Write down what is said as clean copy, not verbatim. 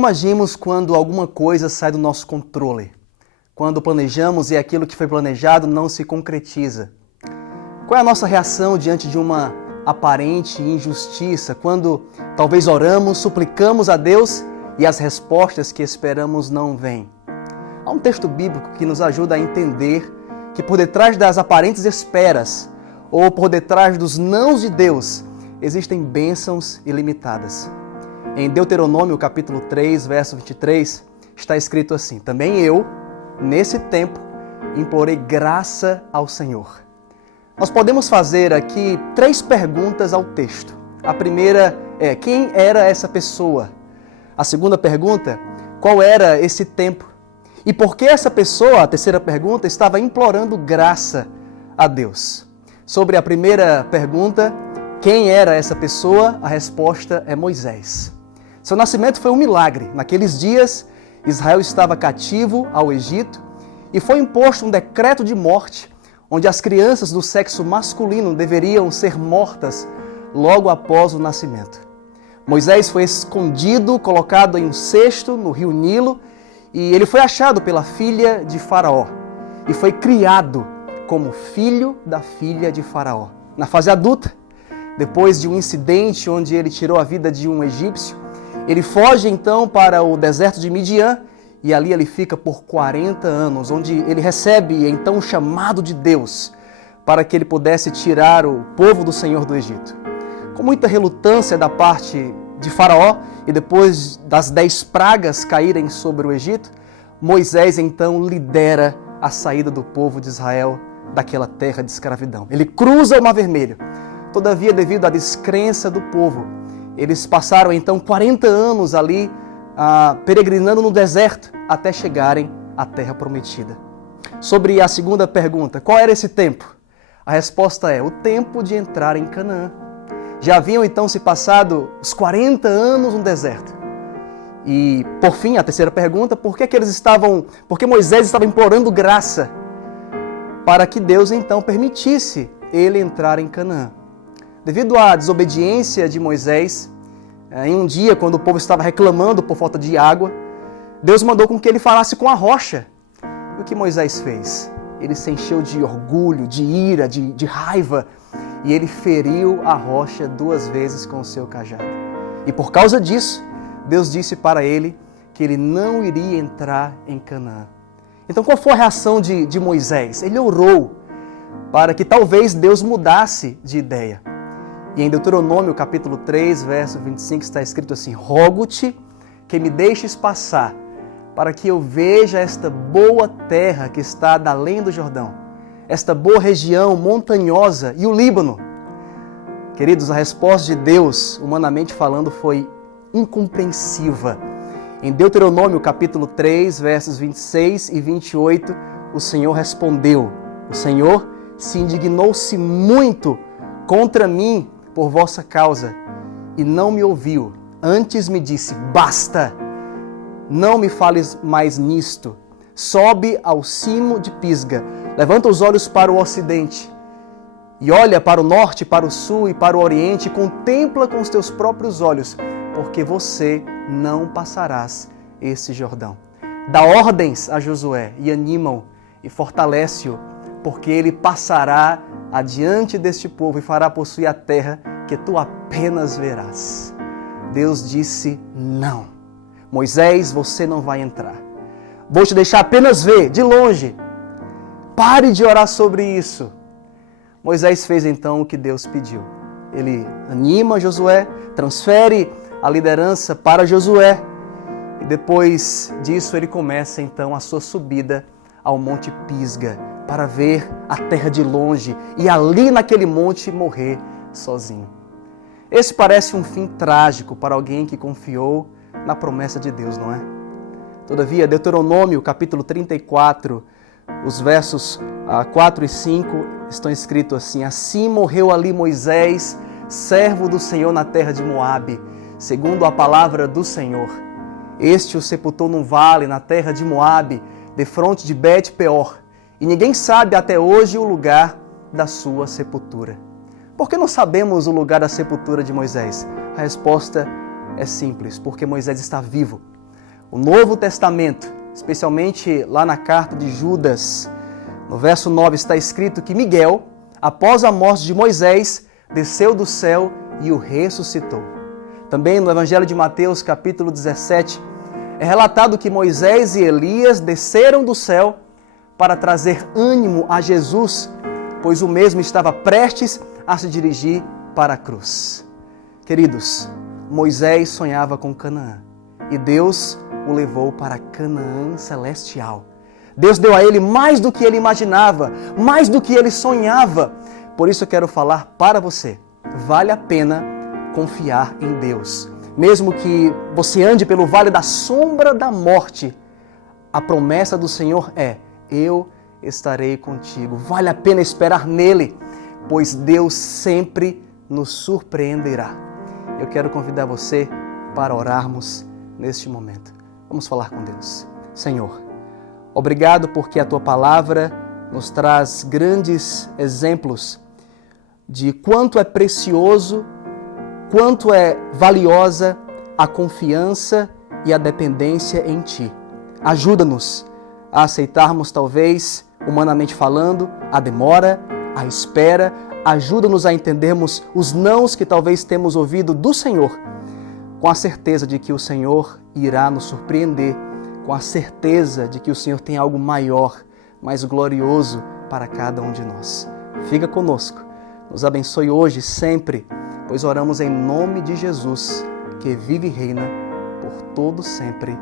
Como agimos quando alguma coisa sai do nosso controle? Quando planejamos e aquilo que foi planejado não se concretiza? Qual é a nossa reação diante de uma aparente injustiça? Quando talvez oramos, suplicamos a Deus e as respostas que esperamos não vêm? Há um texto bíblico que nos ajuda a entender que por detrás das aparentes esperas ou por detrás dos nãos de Deus existem bênçãos ilimitadas. Em Deuteronômio capítulo 3, verso 23, está escrito assim: também eu, nesse tempo, implorei graça ao Senhor. Nós podemos fazer aqui 3 perguntas ao texto. A primeira é: quem era essa pessoa? A segunda pergunta: qual era esse tempo? E por que essa pessoa, a terceira pergunta, estava implorando graça a Deus? Sobre a primeira pergunta, quem era essa pessoa? A resposta é Moisés. Seu nascimento foi um milagre. Naqueles dias, Israel estava cativo ao Egito e foi imposto um decreto de morte, onde as crianças do sexo masculino deveriam ser mortas logo após o nascimento. Moisés foi escondido, colocado em um cesto no rio Nilo, e ele foi achado pela filha de Faraó e foi criado como filho da filha de Faraó. Na fase adulta, depois de um incidente onde ele tirou a vida de um egípcio, ele foge então para o deserto de Midian e ali ele fica por 40 anos, onde ele recebe então o chamado de Deus para que ele pudesse tirar o povo do Senhor do Egito. Com muita relutância da parte de Faraó e depois das 10 pragas caírem sobre o Egito, Moisés então lidera a saída do povo de Israel daquela terra de escravidão. Ele cruza o Mar Vermelho. Todavia, devido à descrença do povo, eles passaram então 40 anos ali peregrinando no deserto até chegarem à Terra Prometida. Sobre a segunda pergunta, qual era esse tempo? A resposta é o tempo de entrar em Canaã. Já haviam então se passado os 40 anos no deserto. E por fim, a terceira pergunta, por que Moisés estava implorando graça para que Deus então permitisse ele entrar em Canaã? Devido à desobediência de Moisés, em um dia, quando o povo estava reclamando por falta de água, Deus mandou com que ele falasse com a rocha. E o que Moisés fez? Ele se encheu de orgulho, de ira, de raiva, e ele feriu a rocha 2 vezes com o seu cajado. E por causa disso, Deus disse para ele que ele não iria entrar em Canaã. Então qual foi a reação de Moisés? Ele orou para que talvez Deus mudasse de ideia. E em Deuteronômio capítulo 3, verso 25 está escrito assim: rogo-te que me deixes passar, para que eu veja esta boa terra que está da além do Jordão, esta boa região montanhosa e o Líbano. Queridos, a resposta de Deus, humanamente falando, foi incompreensiva. Em Deuteronômio capítulo 3, versos 26 e 28, o Senhor respondeu: o Senhor se indignou-se muito contra mim por vossa causa, e não me ouviu. Antes me disse: basta, não me fales mais nisto. Sobe ao cimo de Pisga, levanta os olhos para o ocidente, e olha para o norte, para o sul e para o oriente, e contempla com os teus próprios olhos, porque você não passarás esse Jordão. Dá ordens a Josué e anima-o e fortalece-o, porque ele passará adiante deste povo e fará possuir a terra que tu apenas verás. Deus disse: não. Moisés, você não vai entrar. Vou te deixar apenas ver, de longe. Pare de orar sobre isso. Moisés fez então o que Deus pediu. Ele anima Josué, transfere a liderança para Josué, e depois disso ele começa então a sua subida ao Monte Pisga, para ver a terra de longe e ali naquele monte morrer sozinho. Esse parece um fim trágico para alguém que confiou na promessa de Deus, não é? Todavia, Deuteronômio capítulo 34, os versos 4 e 5 estão escritos assim: assim morreu ali Moisés, servo do Senhor na terra de Moabe, segundo a palavra do Senhor. Este o sepultou num vale na terra de Moabe, defronte de Bet-peor, e ninguém sabe até hoje o lugar da sua sepultura. Por que não sabemos o lugar da sepultura de Moisés? A resposta é simples: porque Moisés está vivo. O Novo Testamento, especialmente lá na carta de Judas, no verso 9 está escrito que Miguel, após a morte de Moisés, desceu do céu e o ressuscitou. Também no Evangelho de Mateus, capítulo 17, é relatado que Moisés e Elias desceram do céu para trazer ânimo a Jesus, pois o mesmo estava prestes a se dirigir para a cruz. Queridos, Moisés sonhava com Canaã e Deus o levou para Canaã celestial. Deus deu a ele mais do que ele imaginava, mais do que ele sonhava. Por isso eu quero falar para você, vale a pena confiar em Deus. Mesmo que você ande pelo vale da sombra da morte, a promessa do Senhor é: eu estarei contigo. Vale a pena esperar nele, pois Deus sempre nos surpreenderá. Eu quero convidar você para orarmos neste momento. Vamos falar com Deus. Senhor, obrigado porque a Tua palavra nos traz grandes exemplos de quanto é precioso, quanto é valiosa a confiança e a dependência em Ti. Ajuda-nos a aceitarmos, talvez, humanamente falando, a demora, a espera. Ajuda-nos a entendermos os nãos que talvez temos ouvido do Senhor, com a certeza de que o Senhor irá nos surpreender, com a certeza de que o Senhor tem algo maior, mais glorioso para cada um de nós. Fica conosco, nos abençoe hoje e sempre, pois oramos em nome de Jesus, que vive e reina por todo sempre.